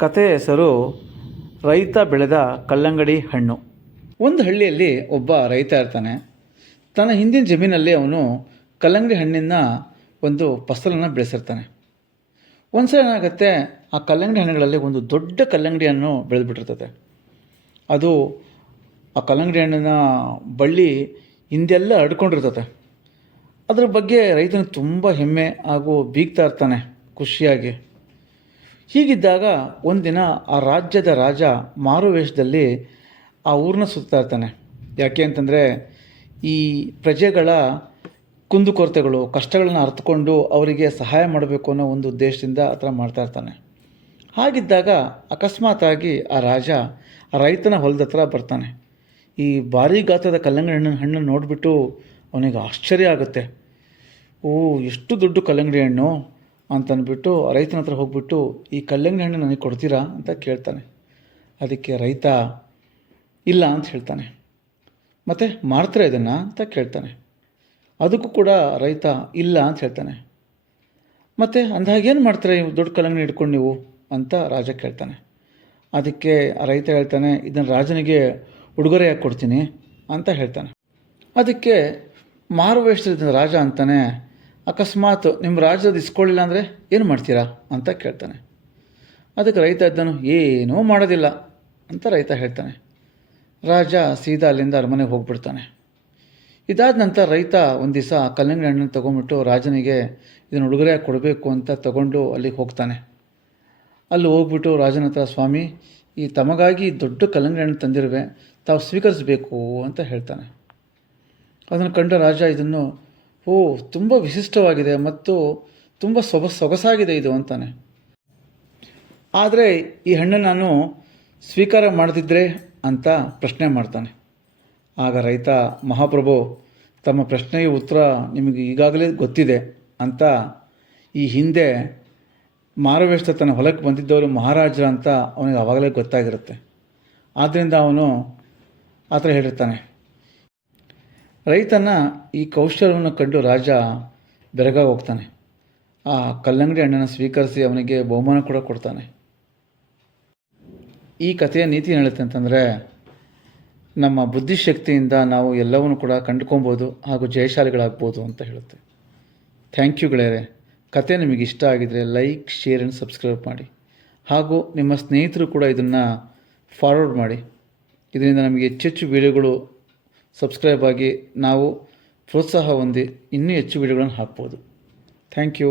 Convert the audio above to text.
ಕಥೆಯ ಹೆಸರು ರೈತ ಬೆಳೆದ ಕಲ್ಲಂಗಡಿ ಹಣ್ಣು. ಒಂದು ಹಳ್ಳಿಯಲ್ಲಿ ಒಬ್ಬ ರೈತ ಇರ್ತಾನೆ. ತನ್ನ ಹಿಂದಿನ ಜಮೀನಲ್ಲಿ ಅವನು ಕಲ್ಲಂಗಡಿ ಹಣ್ಣಿನ ಒಂದು ಫಸಲನ್ನು ಬೆಳೆಸಿರ್ತಾನೆ. ಒಂದು ಸಲ ಏನಾಗುತ್ತೆ, ಆ ಕಲ್ಲಂಗಡಿ ಹಣ್ಣುಗಳಲ್ಲಿ ಒಂದು ದೊಡ್ಡ ಕಲ್ಲಂಗಡಿಯನ್ನು ಬೆಳೆದ್ಬಿಟ್ಟಿರ್ತದೆ. ಅದು ಆ ಕಲ್ಲಂಗಡಿ ಹಣ್ಣಿನ ಬಳ್ಳಿ ಹಿಂದೆಲ್ಲ ಹರಡ್ಕೊಂಡಿರ್ತದೆ ಅದ್ರ ಬಗ್ಗೆ ರೈತನಿಗೆ ತುಂಬ ಹೆಮ್ಮೆ ಹಾಗೂ ಬೀಗ್ತಾ ಇರ್ತಾನೆ ಖುಷಿಯಾಗಿ ಹೀಗಿದ್ದಾಗ ಒಂದಿನ ಆ ರಾಜ್ಯದ ರಾಜ ಮಾರುವೇಷದಲ್ಲಿ ಆ ಊರನ್ನ ಸುತ್ತಾ ಇರ್ತಾನೆ. ಯಾಕೆ ಅಂತಂದರೆ ಈ ಪ್ರಜೆಗಳ ಕುಂದುಕೊರತೆಗಳು, ಕಷ್ಟಗಳನ್ನ ಅರ್ಥಕೊಂಡು ಅವರಿಗೆ ಸಹಾಯ ಮಾಡಬೇಕು ಅನ್ನೋ ಒಂದು ಉದ್ದೇಶದಿಂದ ಆ ಥರ ಮಾಡ್ತಾ ಇರ್ತಾನೆ. ಹಾಗಿದ್ದಾಗ ಅಕಸ್ಮಾತಾಗಿ ಆ ರಾಜ ರೈತನ ಹೊಲದ ಹತ್ರ ಬರ್ತಾನೆ. ಈ ಭಾರಿ ಗಾತ್ರದ ಕಲ್ಲಂಗಡಿ ಹಣ್ಣು, ಹಣ್ಣನ್ನು ನೋಡಿಬಿಟ್ಟು ಅವನಿಗೆ ಆಶ್ಚರ್ಯ ಆಗುತ್ತೆ. ಓ, ಎಷ್ಟು ದೊಡ್ಡ ಕಲ್ಲಂಗಡಿ ಹಣ್ಣು. ಅಂತ ಅಂದ್ಬಿಟ್ಟು ರೈತನ ಹತ್ರ ಹೋಗ್ಬಿಟ್ಟು, ಈ ಕಲ್ಲಂಗಡಿ ಹಣ್ಣು ನನಗೆ ಕೊಡ್ತೀರಾ? ಅಂತ ಕೇಳ್ತಾನೆ. ಅದಕ್ಕೆ ರೈತ, ಇಲ್ಲ ಅಂತ ಹೇಳ್ತಾನೆ. ಮತ್ತು ಮಾರ್ತೀರಾ ಇದನ್ನು? ಅಂತ ಕೇಳ್ತಾನೆ. ಅದಕ್ಕೂ ಕೂಡ ರೈತ, ಇಲ್ಲ ಅಂತ ಹೇಳ್ತಾನೆ. ಮತ್ತು, ಅಂದಾಗ ಏನು ಮಾಡ್ತೀರಾ ಇವು ದೊಡ್ಡ ಕಲ್ಲಂಗಡಿ ಹಿಡ್ಕೊಂಡು ನೀವು? ಅಂತ ರಾಜ ಕೇಳ್ತಾನೆ. ಅದಕ್ಕೆ ರೈತ ಹೇಳ್ತಾನೆ, ಇದನ್ನು ರಾಜನಿಗೆ ಉಡುಗೊರೆಯಾಗಿ ಕೊಡ್ತೀನಿ? ಅಂತ ಹೇಳ್ತಾನೆ. ಅದಕ್ಕೆ ಮಾರುವೇಷದ ರಾಜ ಅಂತಾನೆ ಅಕಸ್ಮಾತ್ ನಿಮ್ಮ ರಾಜ್ಯದ ಇಸ್ಕೊಳ್ಳಿಲ್ಲ ಅಂದರೆ ಏನು ಮಾಡ್ತೀರಾ ಅಂತ ಕೇಳ್ತಾನೆ. ಅದಕ್ಕೆ ರೈತ ಇದ್ದನು, ಏನೂ ಮಾಡೋದಿಲ್ಲ ಅಂತ ರೈತ ಹೇಳ್ತಾನೆ. ರಾಜ ಸೀದಾ ಅಲ್ಲಿಂದ ಅರಮನೆಗೆ ಹೋಗ್ಬಿಡ್ತಾನೆ. ಇದಾದ ನಂತರ ರೈತ ಒಂದು ದಿವಸ ಕಲ್ಲಂಗಡಿ ಹಣ್ಣನ್ನು ತೊಗೊಂಬಿಟ್ಟು ರಾಜನಿಗೆ ಇದನ್ನು ಉಡುಗೊರೆ ಕೊಡಬೇಕು ಅಂತ ತಗೊಂಡು ಅಲ್ಲಿಗೆ ಹೋಗ್ತಾನೆ. ಅಲ್ಲಿ ಹೋಗ್ಬಿಟ್ಟು ರಾಜನ ಹತ್ರ, ಸ್ವಾಮಿ, ಈ ತಮಗಾಗಿ ದೊಡ್ಡ ಕಲ್ಲಂಗಡಿ ಹಣ್ಣು ತಂದಿರುವೆ, ತಾವು ಸ್ವೀಕರಿಸಬೇಕು ಅಂತ ಹೇಳ್ತಾನೆ. ಅದನ್ನು ಕಂಡ ರಾಜ ಇದನ್ನು ಓ, ತುಂಬ ವಿಶಿಷ್ಟವಾಗಿದೆ ಮತ್ತು ತುಂಬ ಸೊಗ ಸೊಗಸಾಗಿದೆ ಇದು ಅಂತಾನೆ. ಆದರೆ ಈ ಹಣ್ಣು ನಾನು ಸ್ವೀಕಾರ ಮಾಡದಿದ್ದರೆ ಅಂತ ಪ್ರಶ್ನೆ ಮಾಡ್ತಾನೆ. ಆಗ ರೈತ, ಮಹಾಪ್ರಭು, ತಮ್ಮ ಪ್ರಶ್ನೆಯ ಉತ್ತರ ನಿಮಗೆ ಈಗಾಗಲೇ ಗೊತ್ತಿದೆ ಅಂತ ಈ ಹಿಂದೆ ಮಾರವೇಷ್ಟ ತನ್ನ ಹೊಲಕ್ಕೆ ಬಂದಿದ್ದವರು ಮಹಾರಾಜರ ಅಂತ ಅವನಿಗೆ ಆವಾಗಲೇ ಗೊತ್ತಾಗಿರುತ್ತೆ. ಆದ್ದರಿಂದ ಅವನು ಆ ಥರ ಹೇಳಿರ್ತಾನೆ. ರೈತನ ಈ ಕೌಶಲ್ಯವನ್ನು ಕಂಡು ರಾಜ ಬೆರಗಾಗಿ ಹೋಗ್ತಾನೆ. ಆ ಕಲ್ಲಂಗಡಿ ಹಣ್ಣನ್ನು ಸ್ವೀಕರಿಸಿ ಅವನಿಗೆ ಬಹುಮಾನ ಕೂಡ ಕೊಡ್ತಾನೆ. ಈ ಕಥೆಯ ನೀತಿ ಹೇಳುತ್ತೆ ಅಂತಂದರೆ, ನಮ್ಮ ಬುದ್ಧಿಶಕ್ತಿಯಿಂದ ನಾವು ಎಲ್ಲವನ್ನು ಕೂಡ ಕಂಡುಕೊಬೋದು ಹಾಗೂ ಜಯಶಾಲಿಗಳಾಗ್ಬೋದು ಅಂತ ಹೇಳುತ್ತೆ. ಥ್ಯಾಂಕ್ ಯು ಗೆಳೆಯರೆ ಕತೆ ನಿಮಗೆ ಇಷ್ಟ ಆಗಿದರೆ ಲೈಕ್ ಶೇರ್ ಆ್ಯಂಡ್ ಸಬ್ಸ್ಕ್ರೈಬ್ ಮಾಡಿ. ಹಾಗೂ ನಿಮ್ಮ ಸ್ನೇಹಿತರು ಕೂಡ ಇದನ್ನು ಫಾರ್ವರ್ಡ್ ಮಾಡಿ. ಇದರಿಂದ ನಮಗೆ ಹೆಚ್ಚೆಚ್ಚು ವೀಡಿಯೋಗಳು ಸಬ್ಸ್ಕ್ರೈಬ್ ಆಗಿ ನಾವು ಪ್ರೋತ್ಸಾಹ ಹೊಂದಿ ಇನ್ನೂ ಹೆಚ್ಚು ವೀಡಿಯೋಗಳನ್ನು ಹಾಕ್ಬೋದು. Thank you